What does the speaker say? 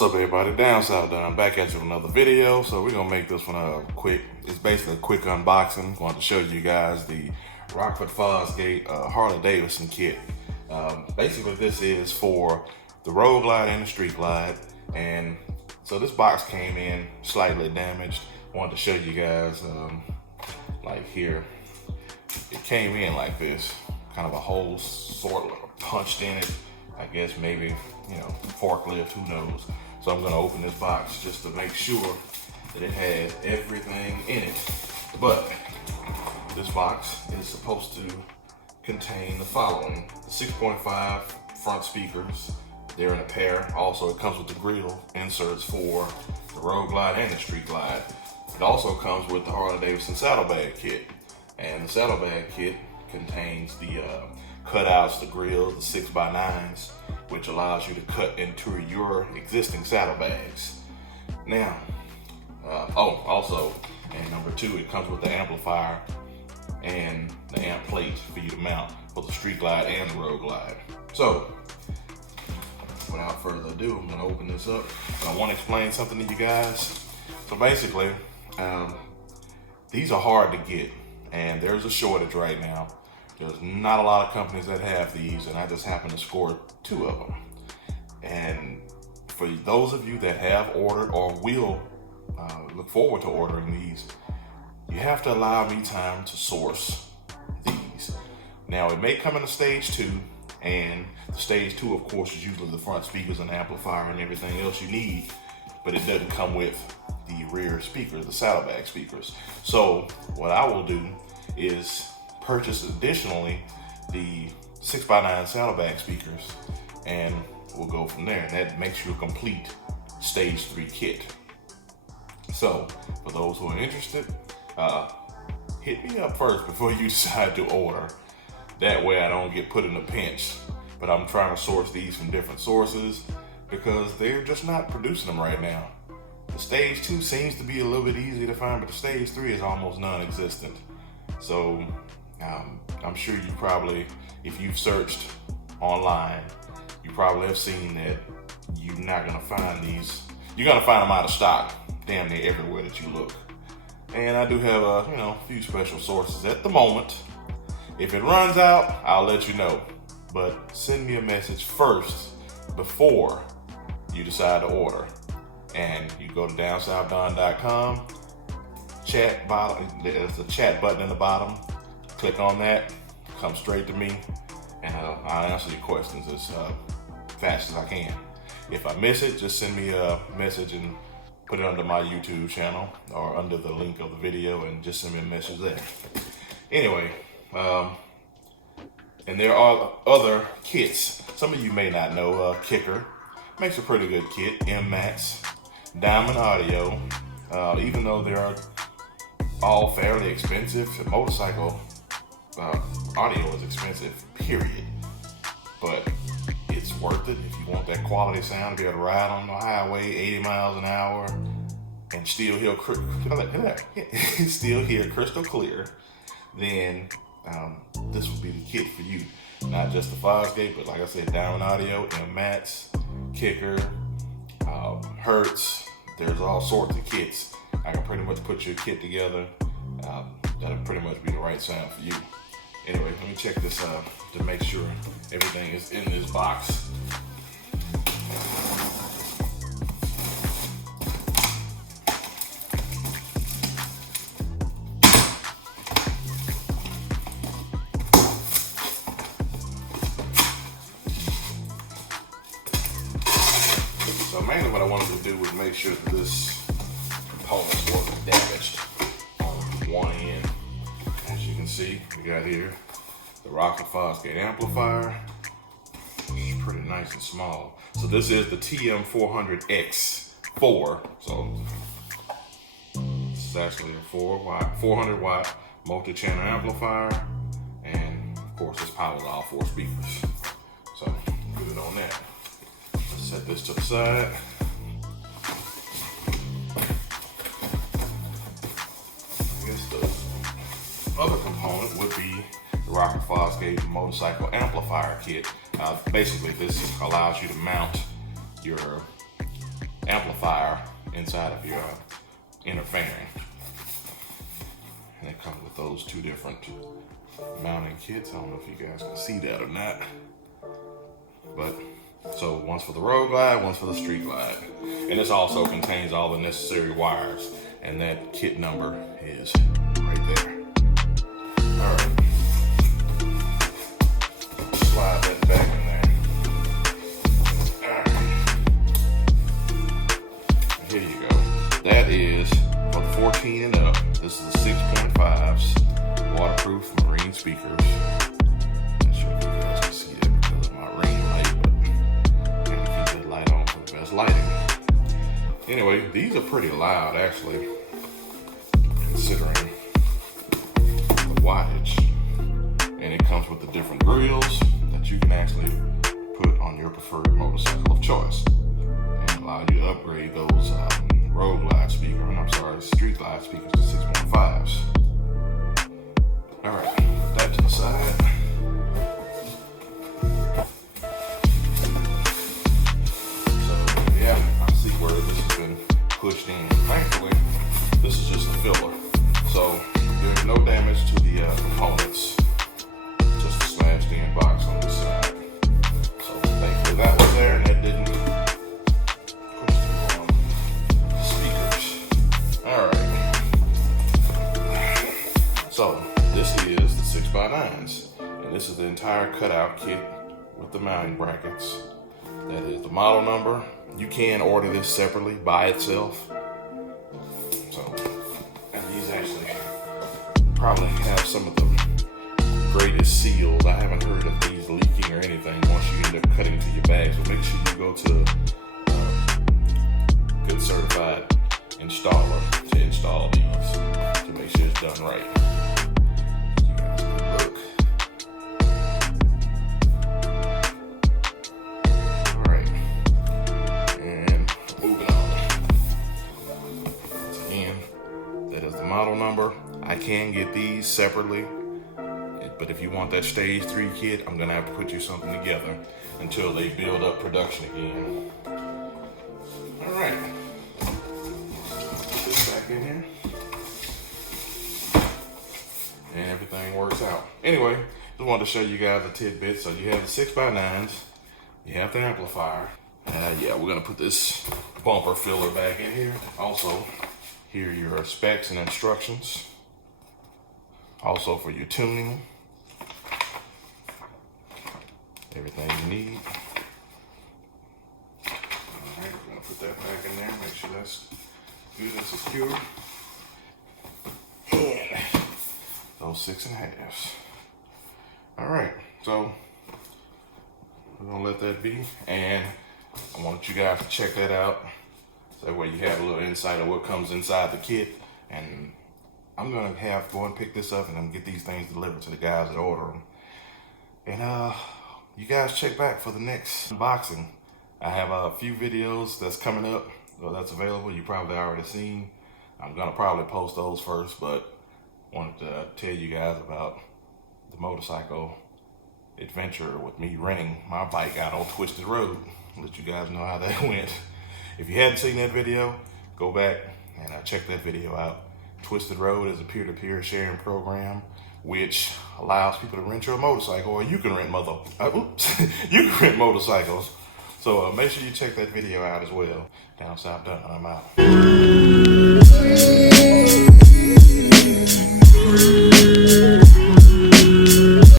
What's up, everybody? Down South Done, back at you with another video. So we're gonna make this one quick. It's basically a quick unboxing. Going to show you guys the Rockford Fosgate Harley Davidson kit. Basically, this is for the Road Glide and the Street Glide. And so this box came in slightly damaged. Wanted to show you guys, like here, it came in like this, kind of a hole sort of punched in it. I guess maybe, you know, forklift, who knows. So I'm gonna open this box just to make sure that it has everything in it. But this box is supposed to contain the following: the 6.5 front speakers. They're in a pair. Also, it comes with the grill inserts for the Road Glide and the Street Glide. It also comes with the Harley Davidson saddlebag kit. And the saddlebag kit contains the cutouts, the grills, the 6x9s, which allows you to cut into your existing saddlebags. Now, also, and number two, it comes with the amplifier and the amp plate for you to mount for the Street Glide and the Road Glide. So, without further ado, I'm gonna open this up. And I wanna explain something to you guys. So basically, these are hard to get, and there's a shortage right now. There's not a lot of companies that have these, and I just happen to score 2 of them. And for those of you that have ordered or will look forward to ordering these, you have to allow me time to source these. Now, it may come in a stage 2, and the stage 2, of course, is usually the front speakers and amplifier and everything else you need, but it doesn't come with the rear speakers, the saddlebag speakers. So what I will do is purchase additionally the 6x9 saddlebag speakers, and we'll go from there. And that makes you a complete stage 3 kit. So for those who are interested, hit me up first before you decide to order. That way I don't get put in a pinch. But I'm trying to source these from different sources because they're just not producing them right now. The stage 2 seems to be a little bit easier to find, but the stage 3 is almost non-existent. So I'm sure you probably, if you've searched online, you probably have seen that you're not gonna find these. You're gonna find them out of stock damn near everywhere that you look. And I do have a few special sources at the moment. If it runs out, I'll let you know. But send me a message first before you decide to order. And you go to downsouthdon.com, chat bottom, there's a chat button in the bottom. Click on that, come straight to me, and I'll answer your questions as fast as I can. If I miss it, just send me a message and put it under my YouTube channel or under the link of the video, and just send me a message there. Anyway, and there are other kits. Some of you may not know, Kicker makes a pretty good kit. M-Max, Diamond Audio, even though they are all fairly expensive, motorcycle audio is expensive, period. But it's worth it if you want that quality sound, to be able to ride on the highway 80 miles an hour and still hear crystal clear. Then this would be the kit for you. Not just the Fosgate, but like I said, Diamond Audio, M-Max, Kicker, Hertz. There's all sorts of kits. I can pretty much put your kit together. That'll pretty much be the right sound for you. Anyway, let me check this out to make sure everything is in this box. So mainly what I wanted to do was make sure that this component wasn't damaged on one end. As you can see, we got here the Rockford Fosgate amplifier. It's pretty nice and small. So this is the TM400X4. So this is actually a 400 watt multi-channel amplifier, and of course this powers all 4 speakers. So good on that. Let's set this to the side. I guess the other component would be the Rockford Fosgate motorcycle amplifier kit. Basically, this allows you to mount your amplifier inside of your inner fairing. And it comes with those two different mounting kits. I don't know if you guys can see that or not. But so one's for the road glide, one's for the street glide. And this also contains all the necessary wires. And that kit number is right there. All right. Slide that back in there. All right. Here you go. That is for 14 and up. This is the 6.5s, waterproof marine speakers. Not sure if you guys can see that because of my ring light, but I'm gonna keep that light on for the best lighting. Anyway, these are pretty loud actually, considering the wattage. And it comes with the different grills that you can actually put on your preferred motorcycle of choice. And allow you to upgrade those road glide speaker, street glide speakers to 6.5s. All right, put that to the side. So yeah, I see where this has been pushed in. Thankfully, this is just a filler. So there's no damage to the components. Just a smashed in box on this side. So thankfully that was there and that didn't push the speakers. Alright. So this is the 6x9s. And this is the entire cutout kit with the mounting brackets. That is the model number. You can order this separately by itself. So, and these actually probably have some of the greatest seals. I haven't heard of these leaking or anything once you end up cutting to your bag. So make sure you go to a good certified installer to install these to make sure it's done right. You guys can look. All right, and moving on. Again, that is the model number. I can get these separately. But if you want that stage 3 kit, I'm gonna have to put you something together until they build up production again. All right, put this back in here, and everything works out. Anyway, just wanted to show you guys a tidbit. So you have the 6x9s, you have the amplifier. Yeah, we're gonna put this bumper filler back in here. Also, here are your specs and instructions. Also for your tuning. Everything you need. Alright, we're gonna put that back in there, make sure that's good and secure. And those 6.5s. Alright, so we're gonna let that be, and I want you guys to check that out. So that way you have a little insight of what comes inside the kit. And I'm gonna go and pick this up and I'm get these things delivered to the guys that order them. And you guys check back for the next unboxing. I have a few videos that's coming up, that's available. You probably already seen. I'm gonna probably post those first, but wanted to tell you guys about the motorcycle adventure with me renting my bike out on Twisted Road. Let you guys know how that went. If you hadn't seen that video, go back and check that video out. Twisted Road is a peer-to-peer sharing program which allows people to rent your motorcycle, or you can rent you can rent motorcycles. So make sure you check that video out as well. Down South Dun, I'm out.